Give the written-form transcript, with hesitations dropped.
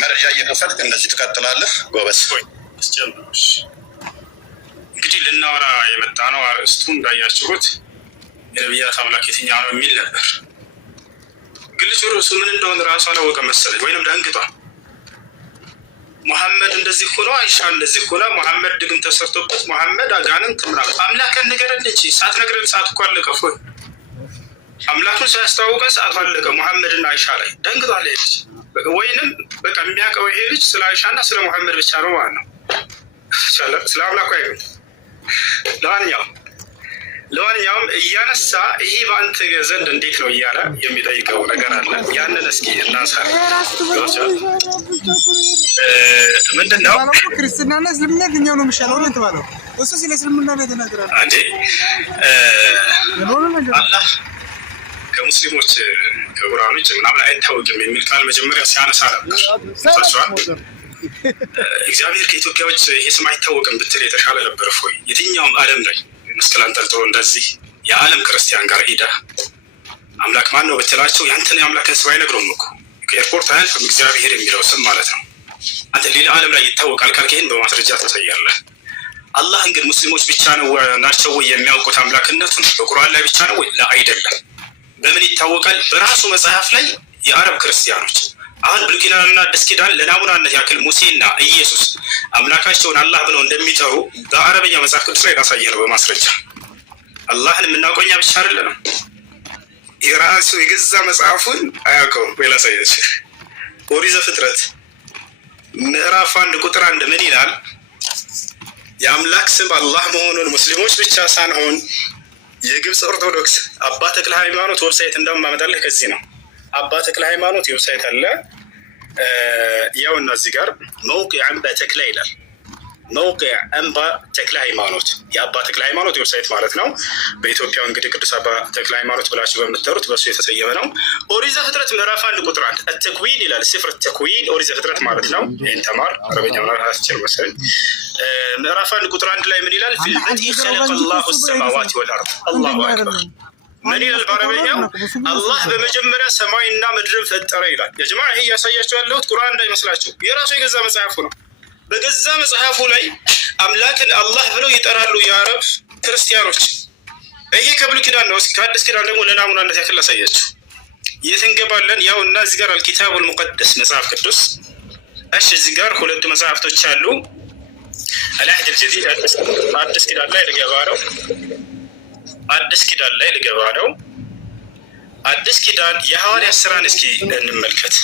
መረጃ እየከፈትክ እንደዚህ ትቀጥላለህ። ጎበስ እንግዲህ ልናወራ የመጣ ነው። አርእስቱ እንዳያችሁት የነቢያት አምላክ የትኛው ነው የሚል ነበር። ግን ልጁ ርዕሱ ምን እንደሆነ ራሱ አላወቀም መሰለኝ፣ ወይንም ደንግጧል። ሙሐመድ እንደዚህ ሆኖ፣ አይሻ እንደዚህ ሆነ፣ ሙሐመድ ድግም ተሰርቶበት፣ ሙሐመድ አጋንንት ምናምን። አምላክን ንገረን እንጂ ሳትነግረን ሰዓት እኮ አለቀ። ፎይ አምላኩን ሳያስተዋውቀን ሰዓቱ አለቀ። ሙሐመድና አይሻ ላይ ደንግጧል ይሄ ልጅ። ወይንም በቃ የሚያውቀው ይሄ ልጅ ስለ አይሻና ስለ ሙሐመድ ብቻ ነው ማለት ነው። ስለ አምላኩ አይደለም። ለማንኛውም እያነሳ ይሄ በአንተ ዘንድ እንዴት ነው እያለ የሚጠይቀው ነገር አለ። ያንን እስኪ እናንሳ። ምንድን ነው ክርስትናና እስልምና የትኛው ነው የሚሻለው ነው የተባለው? እሱ ስለ እስልምና ነው የተናገረው። አላህ ከሙስሊሞች ከቁርአኖች ምናምን አይታወቅም የሚል ቃል መጀመሪያ ሲያነሳ ነበር። እግዚአብሔር ከኢትዮጵያዎች ይሄ ስም አይታወቅም ብትል የተሻለ ነበር። ፎይ የትኛውም ዓለም ላይ መስቀል አንጠልጥሎ እንደዚህ የዓለም ክርስቲያን ጋር ሄዳ አምላክ ማን ነው ብትላቸው ያንተን የአምላክን ስም አይነግረውም እኮ። ከኤርፖርት አያልፍም እግዚአብሔር የሚለው ስም ማለት ነው። አንተ ሌላ ዓለም ላይ ይታወቃል ካልክ ይህን በማስረጃ ታሳያለህ። አላህን ግን ሙስሊሞች ብቻ ናቸው ወይ የሚያውቁት አምላክነቱን? በቁርአን ላይ ብቻ ነው ወይ? አይደለም። በምን ይታወቃል? በራሱ መጽሐፍ ላይ የአረብ ክርስቲያኖች አሁን ብሉይ ኪዳንና አዲስ ኪዳን ለናሙናነት ያክል ሙሴና ኢየሱስ አምላካቸውን አላህ ብለው እንደሚጠሩ በአረበኛ መጽሐፍ ቅዱስ ላይ ያሳየ ነው በማስረጃ። አላህን የምናውቀው እኛ ብቻ አይደለም። የራሱ የገዛ መጽሐፉን አያውቀውም። ላሳየች። ኦሪት ዘፍጥረት ምዕራፍ 1 ቁጥር 1 ምን ይላል? የአምላክ ስም አላህ መሆኑን ሙስሊሞች ብቻ ሳንሆን የግብፅ ኦርቶዶክስ አባ ተክለ ሃይማኖት ዌብሳይት እንደማመጣልህ ከዚህ ነው። አባ ተክለ ሃይማኖት ዌብሳይት አለ። ያው እና እዚህ ጋር መውቂዕ አንባ ተክለ ይላል። መውቂዕ አንባ ተክለ ሃይማኖት የአባ ተክለ ሃይማኖት ዌብሳይት ማለት ነው። በኢትዮጵያ እንግዲህ ቅዱስ አባ ተክለ ሃይማኖት ብላችሁ በምትጠሩት በሱ የተሰየመ ነው። ኦሪት ዘፍጥረት ምዕራፍ 1 ቁጥር 1 ተክዊን ይላል። ስፍር ተክዊን ኦሪት ዘፍጥረት ማለት ነው። ይህን ተማር አረበኛ ማለት አስችል መሰለኝ። ምዕራፍ 1 ቁጥር 1 ላይ ምን ይላል? ፊል በድኢ ኸለቀ አላሁ ሰማዋት ወልአርድ። አላሁ አክበር። ምን ይላል በአረበኛው? አላህ በመጀመሪያ ሰማይና ምድርን ፈጠረ ይላል። የጀማ ይሄ እያሳያችሁ ያለሁት ቁርአን እንዳይመስላችሁ የራሱ የገዛ መጽሐፉ ነው። በገዛ መጽሐፉ ላይ አምላክን አላህ ብለው ይጠራሉ የአረብ ክርስቲያኖች። ይሄ ከብሉይ ኪዳን ነው። ከአዲስ ኪዳን ደግሞ ለናሙናነት ያክል ላሳያችሁ። የት እንገባለን? ያው እና እዚህ ጋር አልኪታቡል ሙቀደስ መጽሐፍ ቅዱስ። እሺ እዚህ ጋር ሁለት መጽሐፍቶች አሉ። አልአህድ አልጀዲድ አዲስ ኪዳን ላይ ልገባ ነው። አዲስ ኪዳን የሐዋርያት ሥራን እስኪ እንመልከት።